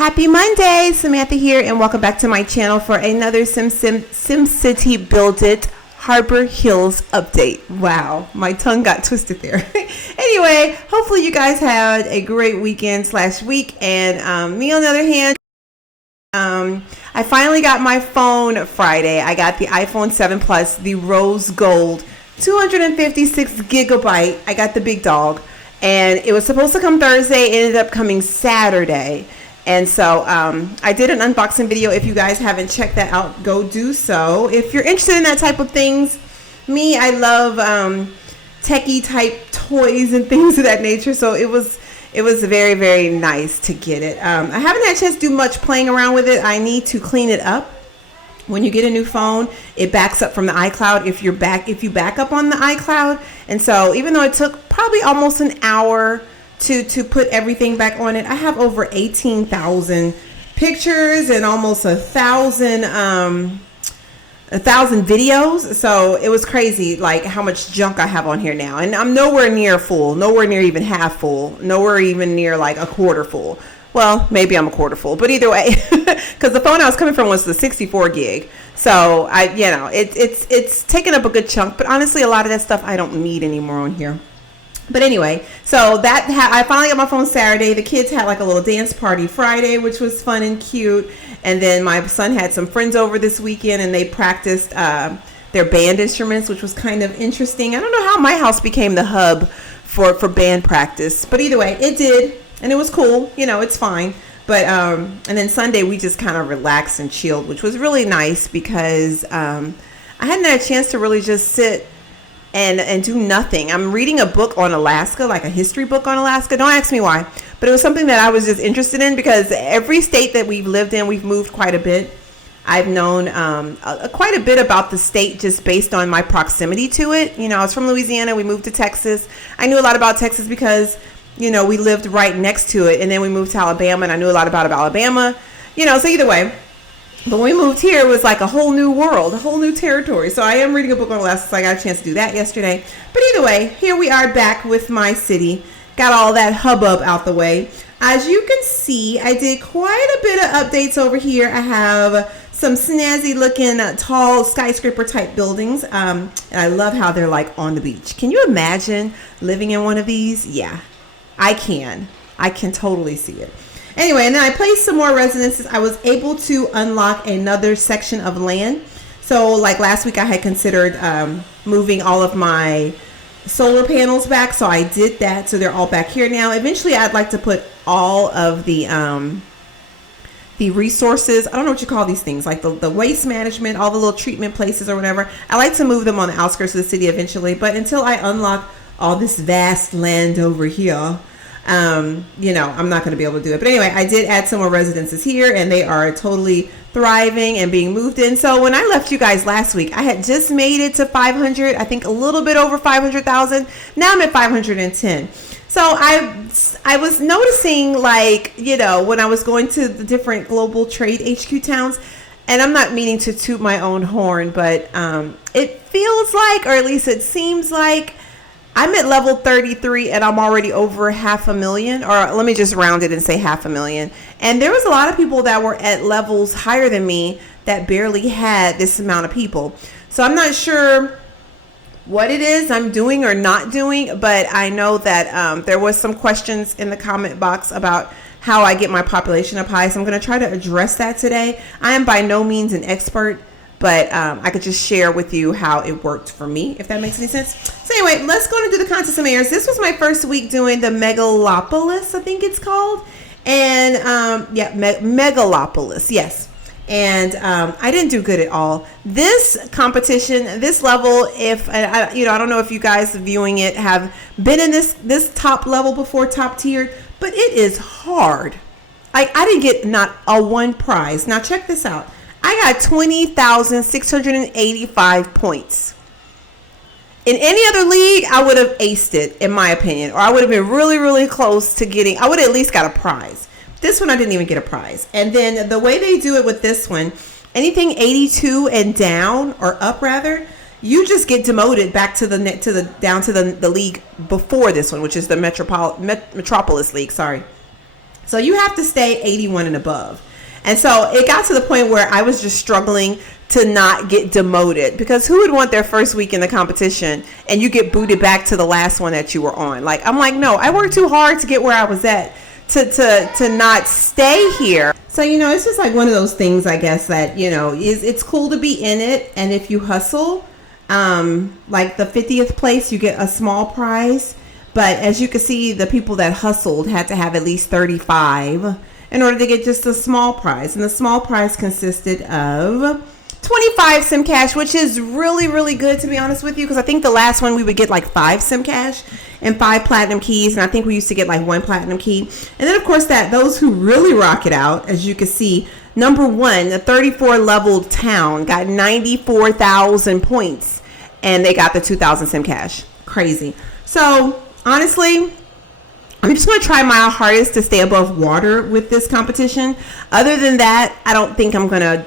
Happy Monday, Samantha here, and welcome back to my channel for another SimCity Build It Harbor Hills update. Wow, my tongue got twisted there. Anyway, hopefully you guys had a great weekend/week, and me on the other hand, I finally got my phone Friday. I got the iPhone 7 Plus, the rose gold, 256 gigabyte. I got the big dog, and it was supposed to come Thursday. It ended up coming Saturday. And so I did an unboxing video. If you guys haven't checked that out, go do so. If you're interested in that type of things, I love techie type toys and things of that nature. So it was very, very nice to get it. I haven't had a chance to do much playing around with it. I need to clean it up. When you get a new phone, it backs up from the iCloud if you back up on the iCloud. And so even though it took probably almost an hour to put everything back on it, I have over 18,000 pictures and almost 1,000 videos. So it was crazy, like how much junk I have on here now, and I'm nowhere near full, nowhere near even half full, nowhere even near like a quarter full. Well, maybe I'm a quarter full, but either way, because the phone I was coming from was the 64 gig. So it's taken up a good chunk, but honestly, a lot of that stuff I don't need anymore on here. But anyway, so I finally got my phone Saturday. The kids had like a little dance party Friday, which was fun and cute. And then my son had some friends over this weekend, and they practiced their band instruments, which was kind of interesting. I don't know how my house became the hub for band practice, but either way, it did, and it was cool. It's fine. But and then Sunday we just kind of relaxed and chilled, which was really nice because I hadn't had a chance to really just sit and do nothing. I'm reading a book on Alaska, like a history book on Alaska. Don't ask me why, but it was something that I was just interested in because every state that we've lived in, we've moved quite a bit. I've known quite a bit about the state just based on my proximity to it. I was from Louisiana. We moved to Texas. I knew a lot about Texas because, we lived right next to it. And then we moved to Alabama, and I knew a lot about Alabama. So either way. But when we moved here, it was like a whole new world, a whole new territory. So I am reading a book on Alaska, so I got a chance to do that yesterday. But either way, here we are back with my city. Got all that hubbub out the way. As you can see, I did quite a bit of updates over here. I have some snazzy looking tall skyscraper type buildings. And I love how they're like on the beach. Can you imagine living in one of these? Yeah, I can. I can totally see it. Anyway, and then I placed some more residences. I was able to unlock another section of land. So like last week I had considered moving all of my solar panels back. So I did that. So they're all back here now. Eventually I'd like to put all of the resources, I don't know what you call these things, like the waste management, all the little treatment places or whatever. I like to move them on the outskirts of the city eventually. But until I unlock all this vast land over here, I'm not going to be able to do it. But anyway, I did add some more residences here, and they are totally thriving and being moved in. So when I left you guys last week, I had just made it to 500, I think a little bit over 500,000. Now I'm at 510. So I was noticing, like, when I was going to the different global trade HQ towns, and I'm not meaning to toot my own horn, but it feels like, or at least it seems like, I'm at level 33 and I'm already over 500,000, or let me just round it and say 500,000. And there was a lot of people that were at levels higher than me that barely had this amount of people. So I'm not sure what it is I'm doing or not doing, but I know that there was some questions in the comment box about how I get my population up high. So I'm going to try to address that today. I am by no means an expert, but I could just share with you how it worked for me, if that makes any sense. So anyway, let's go into the contest of mayors. This was my first week doing the MEGALOPOLIS, I think it's called. And MEGALOPOLIS, yes. And I didn't do good at all. This competition, this level, I don't know if you guys viewing it have been in this top level before, top tiered, but it is hard. I didn't get not a one prize. Now check this out. I got 20,685 points. In any other league, I would have aced it, in my opinion, or I would have been really, really close to getting, I would have at least got a prize. This one, I didn't even get a prize. And then the way they do it with this one, anything 82 and down, or up rather, you just get demoted back to the league before this one, which is the Metropolis League, sorry. So you have to stay 81 and above. And so it got to the point where I was just struggling to not get demoted, because who would want their first week in the competition and you get booted back to the last one that you were on? Like, I'm like, no, I worked too hard to get where I was at to not stay here. So, it's just like one of those things, I guess, that, it's cool to be in it. And if you hustle, like the 50th place, you get a small prize. But as you can see, the people that hustled had to have at least 35 in order to get just a small prize. And the small prize consisted of 25 sim cash, which is really, really good, to be honest with you, because I think the last one we would get like 5 sim cash and 5 platinum keys, and I think we used to get like 1 platinum key. And then of course those who really rock it out, as you can see, number 1, the 34 level town got 94,000 points, and they got the 2,000 sim cash. Crazy. So honestly, I'm just going to try my hardest to stay above water with this competition. Other than that, I don't think I'm going to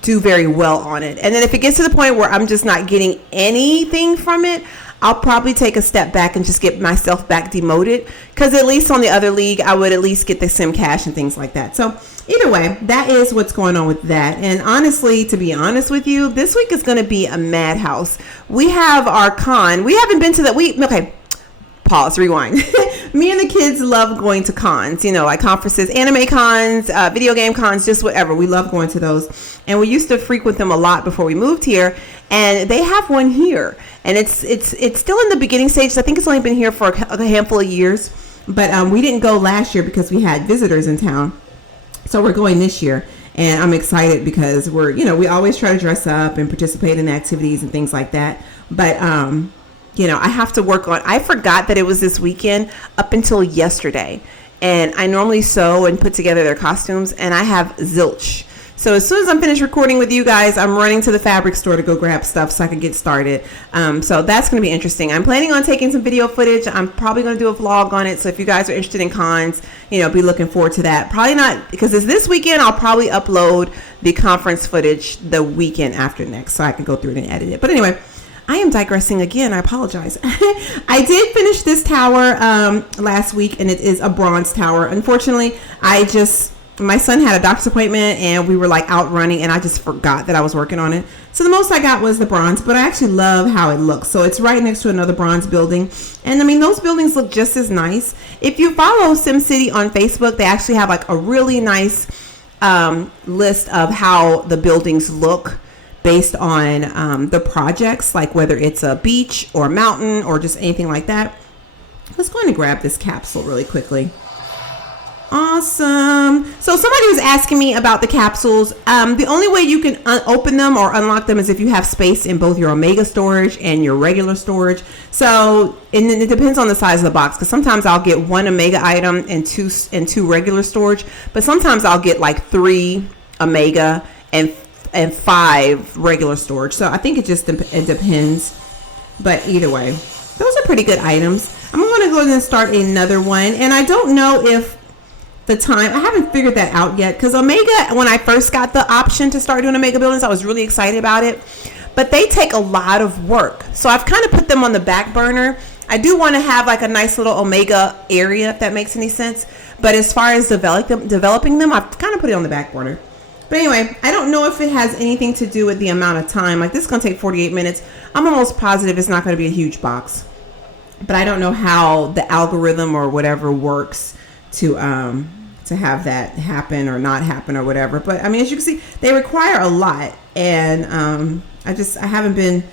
do very well on it. And then if it gets to the point where I'm just not getting anything from it, I'll probably take a step back and just get myself back demoted, because at least on the other league I would at least get the sim cash and things like that. So either way, that is what's going on with that. And honestly, to be honest with you, this week is going to be a madhouse. We have our con. We haven't been to that. Okay, pause, rewind. Me and the kids love going to cons, like conferences, anime cons, video game cons, just whatever. We love going to those. And we used to frequent them a lot before we moved here. And they have one here. And it's still in the beginning stages. I think it's only been here for a handful of years. But we didn't go last year because we had visitors in town. So we're going this year. And I'm excited because we always try to dress up and participate in activities and things like that. But I have to work on, I forgot that it was this weekend up until yesterday. And I normally sew and put together their costumes, and I have zilch. So as soon as I'm finished recording with you guys, I'm running to the fabric store to go grab stuff so I can get started. So that's going to be interesting. I'm planning on taking some video footage. I'm probably going to do a vlog on it. So if you guys are interested in cons, be looking forward to that. Probably not, because it's this weekend. I'll probably upload the conference footage the weekend after next, so I can go through it and edit it. But anyway, I am digressing again. I apologize. I did finish this tower last week, and it is a bronze tower. Unfortunately, my son had a doctor's appointment, and we were like out running, and I just forgot that I was working on it. So the most I got was the bronze, but I actually love how it looks. So it's right next to another bronze building. And I mean, those buildings look just as nice. If you follow SimCity on Facebook, they actually have like a really nice list of how the buildings look based on the projects, like whether it's a beach or a mountain or just anything like that. Let's go ahead and grab this capsule really quickly. Awesome. So somebody was asking me about the capsules. The only way you can open them or unlock them is if you have space in both your Omega storage and your regular storage. So, and it depends on the size of the box, because sometimes I'll get 1 Omega item and two regular storage, but sometimes I'll get like 3 Omega and 5 regular storage. So I think it just it depends. But either way, those are pretty good items. I'm going to go ahead and start another one. And I don't know if the time, I haven't figured that out yet, because Omega, when I first got the option to start doing Omega buildings, I was really excited about it. But they take a lot of work. So I've kind of put them on the back burner. I do want to have like a nice little Omega area, if that makes any sense. But as far as developing them, I've kind of put it on the back burner. But anyway, I don't know if it has anything to do with the amount of time. Like, this is going to take 48 minutes. I'm almost positive it's not going to be a huge box. But I don't know how the algorithm or whatever works to have that happen or not happen or whatever. But I mean, as you can see, they require a lot. And I haven't been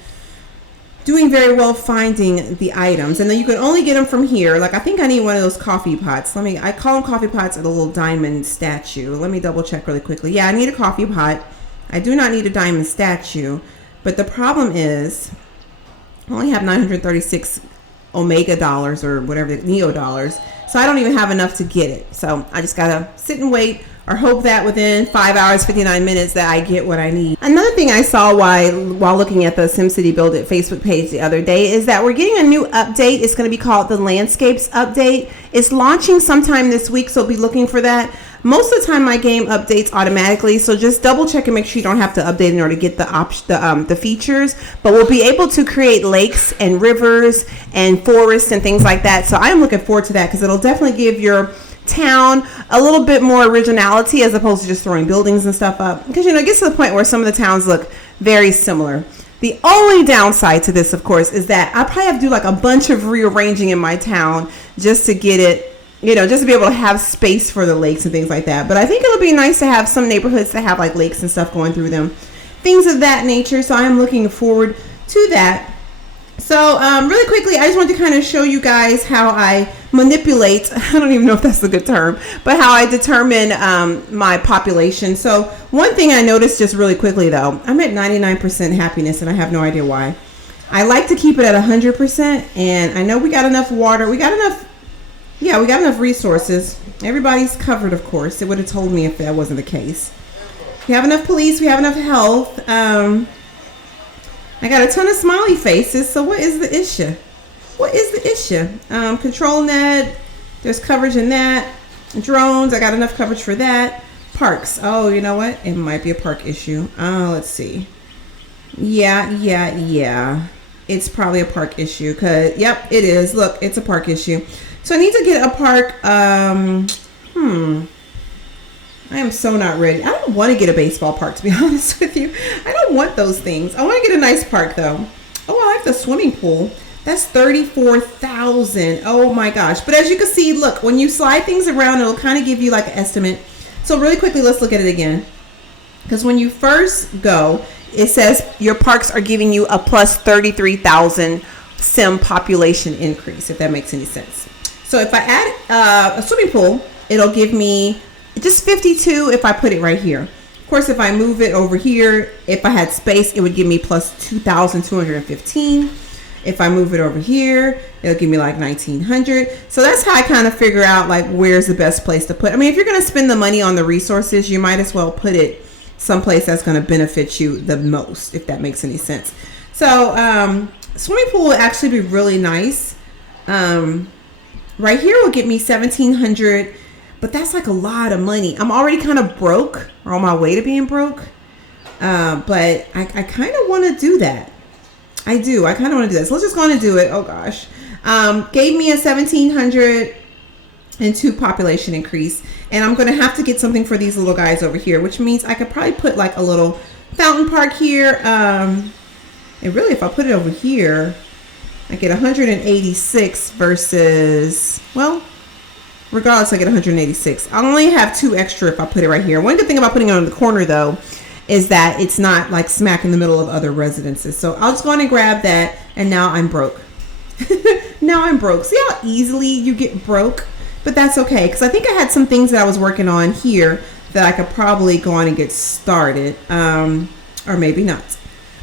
doing very well finding the items. And then you can only get them from here. Like, I think I need one of those coffee pots. I call them coffee pots at a little diamond statue. Let me double check really quickly. Yeah, I need a coffee pot. I do not need a diamond statue. But the problem is I only have 936 Omega dollars or whatever, Neo dollars. So I don't even have enough to get it. So I just gotta sit and wait, or hope that within 5 hours, 59 minutes that I get what I need. Another thing I saw while looking at the SimCity Build It Facebook page the other day is that we're getting a new update. It's going to be called the Landscapes Update. It's launching sometime this week, so be looking for that. Most of the time my game updates automatically, so just double check and make sure you don't have to update in order to get the features. But we'll be able to create lakes and rivers and forests and things like that. So I am looking forward to that, because it'll definitely give your town a little bit more originality as opposed to just throwing buildings and stuff up, because it gets to the point where some of the towns look very similar. The only downside to this, of course, is that I probably have to do like a bunch of rearranging in my town just to get it, just to be able to have space for the lakes and things like that. But I think it'll be nice to have some neighborhoods that have like lakes and stuff going through them, things of that nature. So I'm looking forward to that. So really quickly, I just want to kind of show you guys how I manipulate, I don't even know if that's a good term, but how I determine my population. So one thing I noticed just really quickly though, I'm at 99% happiness and I have no idea why. I like to keep it at 100%, and I know we got enough water, we got enough resources. Everybody's covered, of course. It would have told me if that wasn't the case. We have enough police, we have enough health. I got a ton of smiley faces, so what is the issue? Control net, there's coverage in that. Drones, I got enough coverage for that. Parks, oh, you know what? It might be a park issue. Let's see. Yeah. It's probably a park issue, because, yep, it is. Look, it's a park issue. So I need to get a park, I am so not ready. I don't want to get a baseball park, to be honest with you. I don't want those things. I want to get a nice park, though. Oh, I like the swimming pool. That's $34,000. Oh, my gosh. But as you can see, look, when you slide things around, it'll kind of give you like an estimate. So really quickly, let's look at it again. Because when you first go, it says your parks are giving you a plus 33,000 sim population increase, if that makes any sense. So if I add a swimming pool, it'll give me just 52 if I put it right here. Of course, if I move it over here, if I had space, it would give me plus 2,215. If I move it over here, it'll give me like 1,900. So that's how I kind of figure out like where's the best place to put. I mean, if you're going to spend the money on the resources, you might as well put it someplace that's going to benefit you the most, if that makes any sense. So swimming pool would actually be really nice. Right here will get me 1,700. But that's like a lot of money. I'm already kind of broke, or on my way to being broke. But I kind of want to do that. I do. I kind of want to do this. So let's just go on and do it. Oh, gosh. Gave me a 1,702 population increase. And I'm going to have to get something for these little guys over here, which means I could probably put like a little fountain park here. And really, if I put it over here, I get 186 versus, well, regardless, I get 186. I'll only have 2 extra if I put it right here. One good thing about putting it on the corner, though, is that it's not like smack in the middle of other residences. So I'll just go on and grab that, and now I'm broke. Now I'm broke. See how easily you get broke? But that's okay, because I think I had some things that I was working on here that I could probably go on and get started, or maybe not.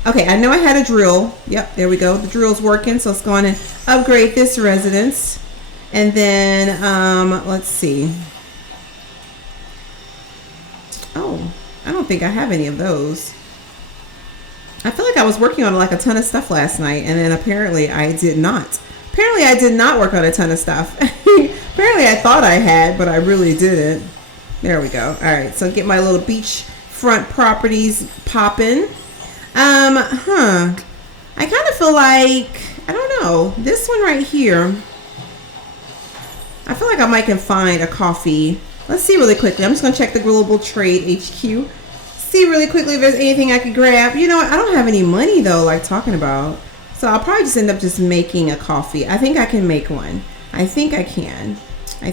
Okay, I know I had a drill. Yep, there we go. The drill's working, so let's go on and upgrade this residence. And then, let's see. Oh, I don't think I have any of those. I feel like I was working on like a ton of stuff last night, and then apparently I did not. Apparently I did not work on a ton of stuff. Apparently I thought I had, but I really didn't. There we go. All right, so get my little beachfront properties popping. I kind of feel like, I don't know, this one right here, I feel like I might can find a coffee. Let's see really quickly. I'm just going to check the Global Trade HQ. See really quickly if there's anything I could grab. You know what? I don't have any money, though, like talking about. So I'll probably just end up just making a coffee. I think I can make one. I think I can. I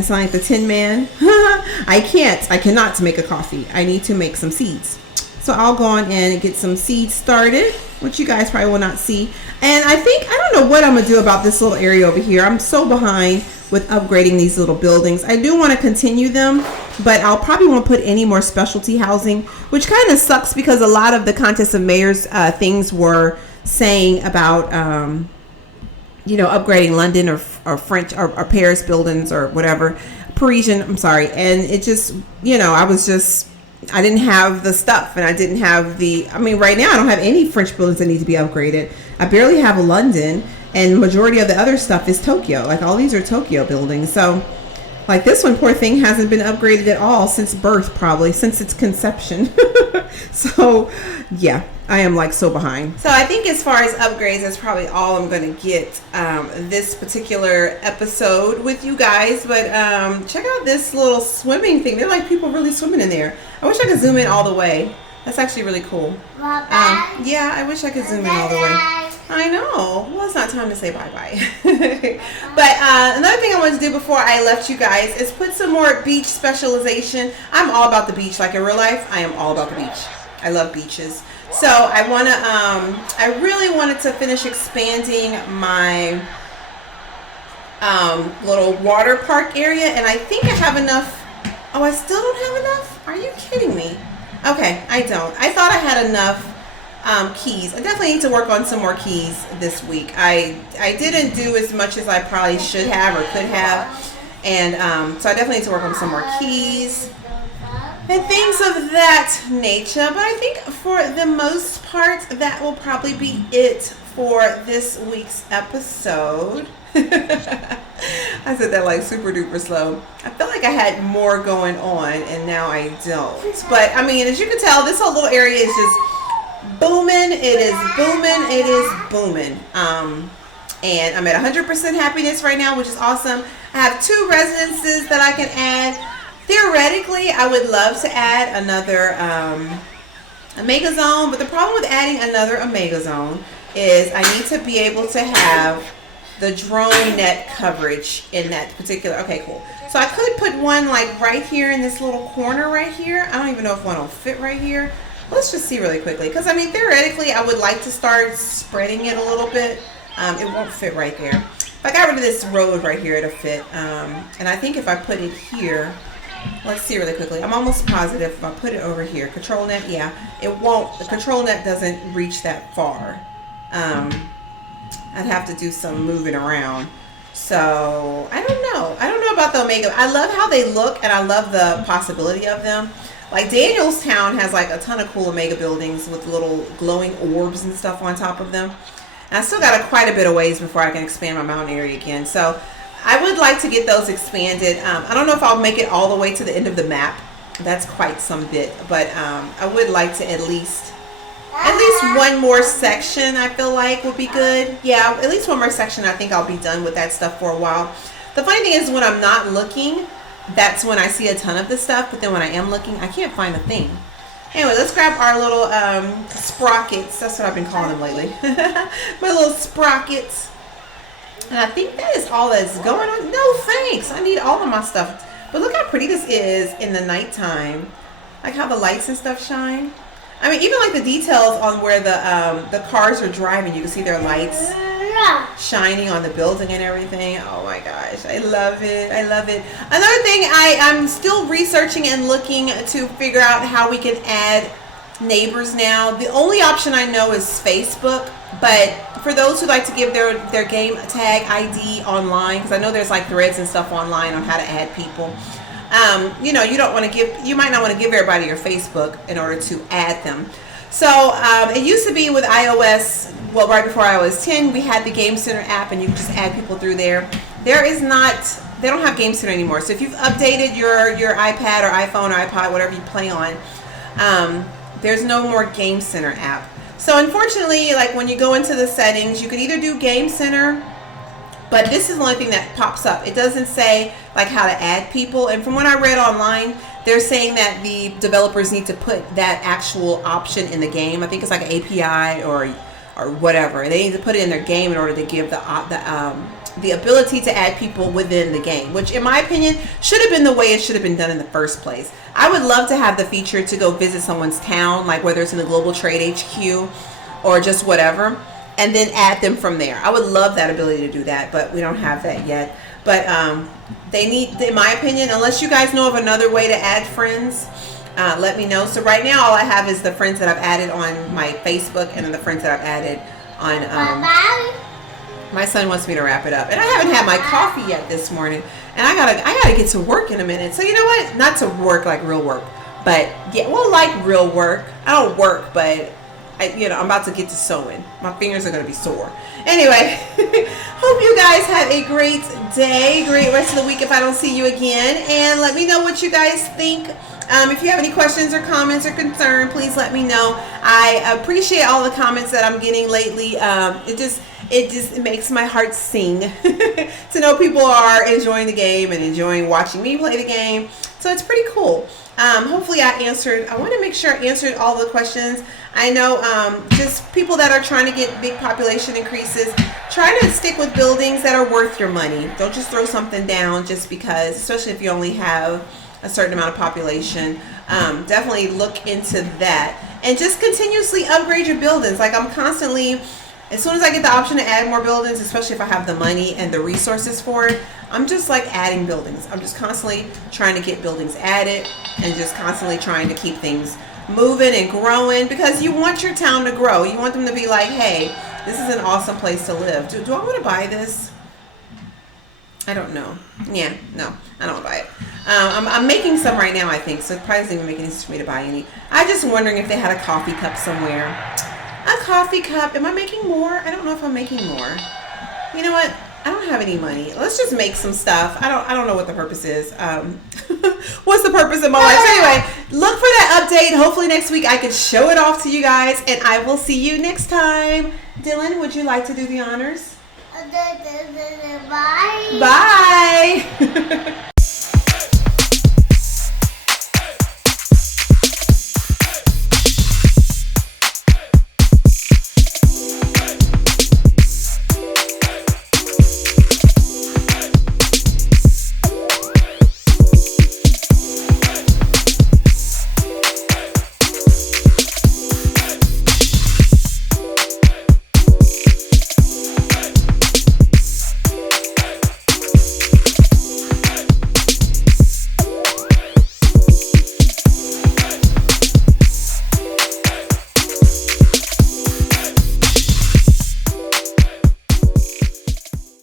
sound like the Tin Man. I can't. I cannot make a coffee. I need to make some seeds. So I'll go on and get some seeds started, which you guys probably will not see. And I don't know what I'm going to do about this little area over here. I'm so behind with upgrading these little buildings. I do want to continue them, but I'll probably won't put any more specialty housing, which kind of sucks because a lot of the Contest of Mayors things were saying about, upgrading London or French or Paris buildings or whatever, Parisian, I'm sorry. And it just, I didn't have the stuff, and I didn't have right now I don't have any French buildings that need to be upgraded. I barely have a London, and majority of the other stuff is Tokyo. Like all these are Tokyo buildings. So like this one, poor thing, hasn't been upgraded at all since birth, probably since its conception. So yeah, I am like so behind. So I think as far as upgrades, that's probably all I'm going to get this particular episode with you guys. But check out this little swimming thing. They're like people really swimming in there. I wish I could zoom in all the way. That's actually really cool. Yeah, I wish I could zoom in all the way. I know. Well, it's not time to say bye-bye. But another thing I wanted to do before I left you guys is put some more beach specialization. I'm all about the beach. Like in real life, I am all about the beach. I love beaches. So I really wanted to finish expanding my little water park area, and I think I have enough. Oh, I still don't have enough? Are you kidding me? Okay, I don't. I thought I had enough keys. I definitely need to work on some more keys this week. I didn't do as much as I probably should have or could have, and so I definitely need to work on some more keys and things of that nature. But I think for the most part, that will probably be it for this week's episode. I said that like super duper slow. I felt like I had more going on and now I don't. But I mean, as you can tell, this whole little area is just booming. It is booming. It is booming. And I'm at 100% happiness right now, which is awesome. I have 2 residences that I can add. Theoretically, I would love to add another Omega Zone, but the problem with adding another Omega Zone is I need to be able to have the drone net coverage in that particular. Okay, cool. So I could put one like right here in this little corner right here. I don't even know if one will fit right here. Let's just see really quickly, because I mean theoretically I would like to start spreading it a little bit. It won't fit right there. If I got rid of this road right here, it'll fit. And I think if I put it here, let's see really quickly. I'm almost positive if I put it over here. Control net, yeah, it won't. The control net doesn't reach that far. I'd have to do some moving around. So I don't know. I don't know about the Omega. I love how they look and I love the possibility of them. Like Danielstown has like a ton of cool Omega buildings with little glowing orbs and stuff on top of them. And I still got quite a bit of ways before I can expand my mountain area again. So I would like to get those expanded. I don't know if I'll make it all the way to the end of the map. That's quite some bit. But I would like to at least one more section. I feel like would be good. Yeah, at least one more section. I think I'll be done with that stuff for a while. The funny thing is when I'm not looking, that's when I see a ton of this stuff. But then when I am looking, I can't find a thing. Anyway, let's grab our little sprockets. That's what I've been calling them lately. My little sprockets. And I think that is all that's going on. No, thanks. I need all of my stuff. But look how pretty this is in the nighttime. Like how the lights and stuff shine. I mean, even like the details on where the cars are driving, you can see their lights shining on the building and everything. Oh my gosh, I love it. I love it. Another thing, I'm still researching and looking to figure out how we can add neighbors now. The only option I know is Facebook, but for those who like to give their Gamertag ID online, because I know there's like threads and stuff online on how to add people. You know, you might not want to give everybody your Facebook in order to add them. So it used to be with iOS, well, right before iOS 10, we had the GameCenter app and you could just add people through there. They don't have GameCenter anymore. So if you've updated your iPad or iPhone or iPod, whatever you play on, there's no more GameCenter app. So unfortunately, like when you go into the settings, you can either do GameCenter, but this is the only thing that pops up. It doesn't say like how to add people. And from what I read online, they're saying that the developers need to put that actual option in the game. I think it's like an API or whatever. They need to put it in their game in order to give the ability to add people within the game, which in my opinion should have been the way it should have been done in the first place. I would love to have the feature to go visit someone's town, like whether it's in the Global Trade HQ or just whatever, and then add them from there. I would love that ability to do that, but we don't have that yet. But they need, in my opinion, unless you guys know of another way to add friends, let me know. So right now all I have is the friends that I've added on my Facebook and then the friends that I've added on my son wants me to wrap it up. And I haven't had my coffee yet this morning. And I gotta get to work in a minute. So you know what? Not to work like real work. But yeah, well, like real work. I don't work, but I'm about to get to sewing. My fingers are going to be sore. Anyway, hope you guys have a great day, great rest of the week if I don't see you again. And let me know what you guys think. If you have any questions or comments or concern, please let me know. I appreciate all the comments that I'm getting lately. It just makes my heart sing to know people are enjoying the game and enjoying watching me play the game. So it's pretty cool. Hopefully I want to make sure I answered all the questions. I know just people that are trying to get big population increases, try to stick with buildings that are worth your money. Don't just throw something down just because, especially if you only have a certain amount of population. Definitely look into that. And just continuously upgrade your buildings. Like I'm constantly, as soon as I get the option to add more buildings, especially if I have the money and the resources for it, I'm just like adding buildings. I'm just constantly trying to get buildings added and just constantly trying to keep things moving and growing because you want your town to grow. You want them to be like, hey, this is an awesome place to live. Do I want to buy this? I don't know. Yeah, no, I don't want to buy it. I'm making some right now, I think, so it probably doesn't even make any sense for me to buy any. I'm just wondering if they had a coffee cup somewhere. A coffee cup. Am I making more? I don't know if I'm making more. You know what? I don't have any money. Let's just make some stuff. I don't know what the purpose is. What's the purpose of my life? So anyway, look for that update. Hopefully next week I can show it off to you guys, and I will see you next time. Dylan, would you like to do the honors? Bye. Bye.